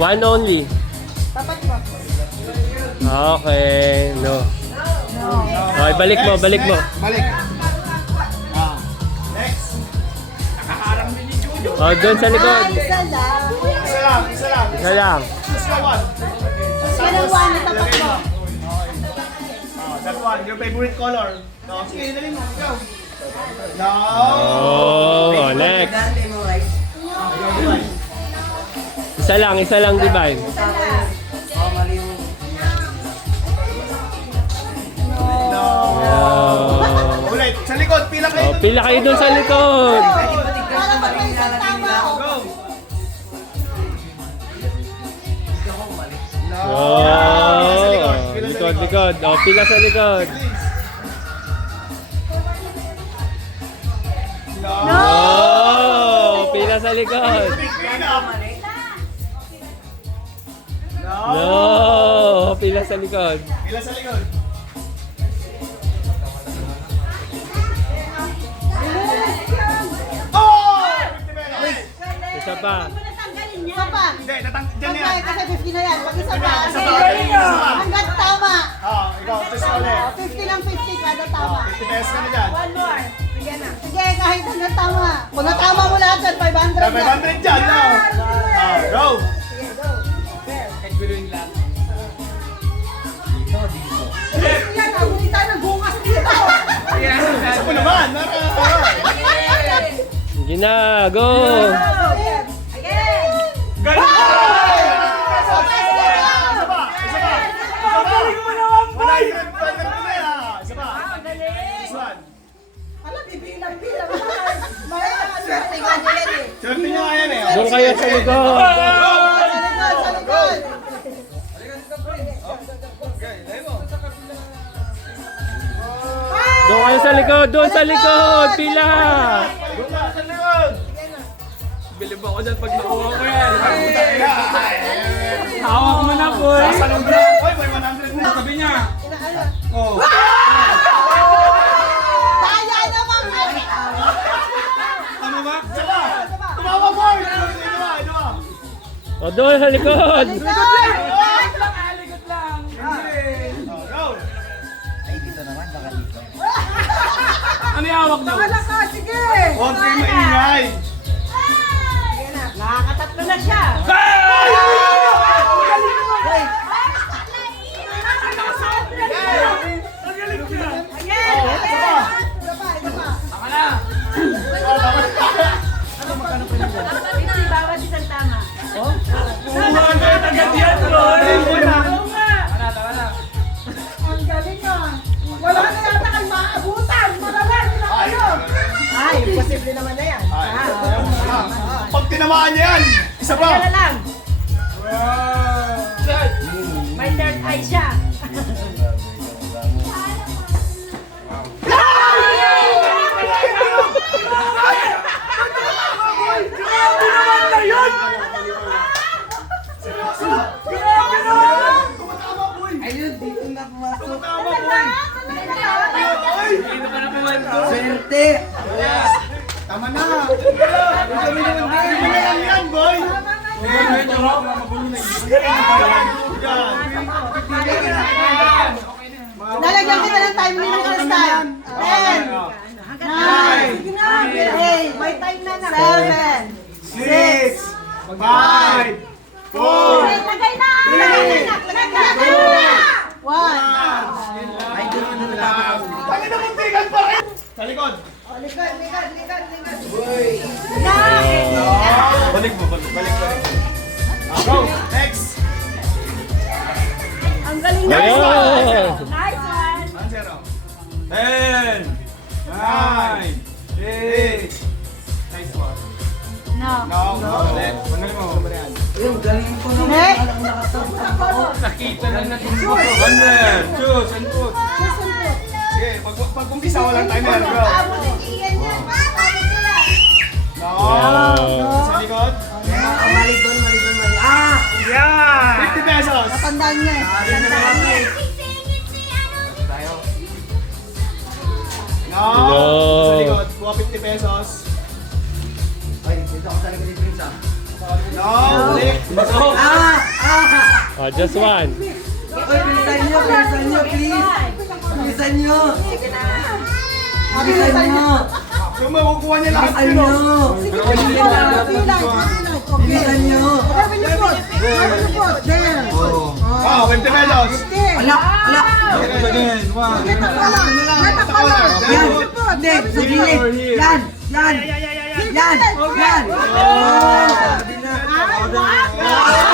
One only. Tapat mo. Okay, no. Okay, balik mo, balik mo. Balik. Next. Nakaharang din ni Jojo. Oh, doon sa likod. Isa lang. Isa lang, isa lang. Isa lang. Isa one. Yan ang one na tapat mo. That one, your favorite color. No, sige, dali mo. Ikaw. No. Oh, next. Isa lang, Divine. No. Oh. Ulit, sa likod, pila kayo. Oh, pila kayo doon sa likod. Para pag may isang tama. Go. No. Oh, likod, likod. Oh, pila sa likod. No. Oh, pila sa likod. No, pila sa likod. Pila sa likod. Oh! 50 pesos. Isa pa. Isa pa. Hindi, dyan Okay, yan. kasi 50 na yan. Pag isa pa. Isa pa. Hanggang tama. Ikaw, just ulit. 50 lang 50 kada tama. 50 pesos ka na dyan. One more. Sige na. Sige, kahit hanggang tama. Kung natama mo lahat yan, 500 yan. 500 dyan, no? Go! Sige, go. Yan, kabuli tayo ng bukas dito. Isa mo naman. Sige na, go. Again. Galing ka! Isa pa! Isa pa! Galing mo naman, boy! Isa pa! This one. Alam, bibilang-bilang. May swerte nga niya yan eh. Swerte niya nga yan eh. Doon kayo sa likod. Sa likod, sa likod. Doon kayo sa likod, doon sa likod. Pila. Doon ka sa likod. Bilib ako dyan pag nakuha ko yan. Ay! Hawak mo na, boy. Sasalong bro. Oy, may 100 na. Sabi niya. Oh. Daya naman kami. Ano ba? Isa pa! Tumawa, boy! Ito ba? O, doon sa likod. Likod! Aligot lang. Go! Ano yung hawak niyo? Wala ka, sige! Huwag kayo maingay. Nakakatatlo na siya. Ang galing niya. Again! Isa pa. Isa pa. Ako na. Bawat isang tama. Umagat agad yan, boy. Tama na. Ang galing ah. Wala na yata kayo maabutan. Marami na kayo. Ay, imposible naman na yan. Pag tinamaan niya yan, isa pa. Kaya lang. May third eye siya. Grabe naman na yun! Seryoso! Grabe naman! Tumatama, boy! Ayun, dito na pumasok. Tumatama, boy! Ay! Dito ka na pumanto. Swerte! Tama na! Kami naman din! Kami na lang yan, boy! Nalagyan kita ng time limit this time. 10, 9, 8, may time na 7, 6, 5, 4, Lagay na! Lagay na! 1. Ay, doon na natapos. Ang ina mong tigan pa rin! Sa likod! Likod. Balik mo, balik. Go! Next! Ang galing na. Ayun. Nice one. 10, 9, 8, nice one. No. No, ulit. Pangalan mo. Ayun, galing ko naman. Next. Alam nakasama. Nakita lang natin ko. 1, 2, and put. Sige, pag umpisa walang timer, bro. No! Sa likod. Mali doon. Yan! 50 pesos! Tandaan niya eh. No! No. Sa likod, kuha 50 pesos. Ay, dito ako talaga ni Prince ah. No, ulit. Oh, just one. Uy, bilisan nyo, please. Bilisan nyo. Bilisan nyo. Yung makukuha niya lahat Bilisan yun. nyo. Okay. Bilisan nyo. Where will you put? Where will you put? There. Oh, 20 pesos. Okay. Ala, ala. Again, one. Get the color. Get the color. Yan. Where will you put? Hindi, Where will sa you gilid. put? Yan, yan. Yan, yan. Oh, sabi na. Ah, what?